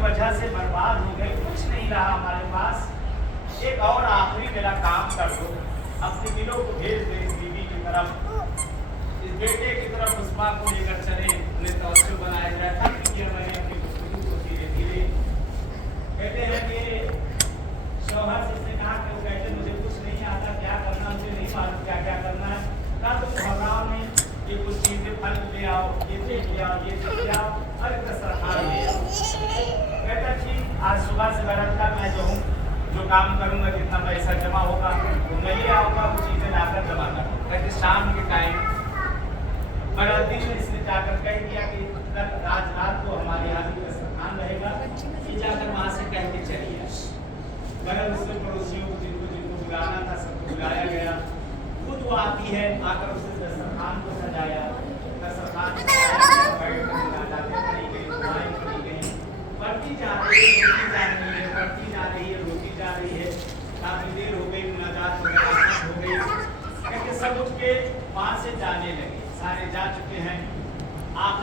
की वजह से बर्बाद हो गई, कुछ नहीं रहा हमारे पास। एक और आखिरी मेरा काम कर दो, अपने दिलों को भेज दे इस बीवी की तरफ, इस बेटे की तरफ उस माँ को लेकर चले, उन्हें तवज्जो बनाया जाए। खत्म किया मैंने अपनी गुफ्तगू को धीरे धीरे। कहते हैं कि शौहर से उसने कहा कि वो कहते मुझे कुछ नहीं आता, क्या करना मुझे नहीं मालूम, क्या क्या करना है। कहा तुम घबराओ नहीं, ये कुछ चीजें फल ले आओ, ये देख ले आओ, ये देख ले आओ, और दस्तरखान ले आओ। कहता ठीक, आज सुबह से बरत का मैं जो हूँ, जो काम करूँगा, जितना पैसा जमा होगा वो मैं ले आऊँगा, वो चीजें लाकर जमा कर। कहते शाम के टाइम बराती ने इसने जाकर कह दिया कि कल आज रात को हमारे यहाँ भी दस्तरखान रहेगा, ये जाकर वहाँ से कह के चलिए। बरत उसके पड़ोसियों को जिनको बुलाना था सबको बुलाया गया, खुद वो आती है, आकर उसने दस्तरखान को सजाया, दस्तरखान बढ़ती जा रही है, रोटी जा रही है, बढ़ती जा रही है, रोटी जा रही है। काफी देर हो गई, मुनाजात हो गई, कहते सब उठ के वहां से जाने लगे, सारे जा चुके हैं। आखिर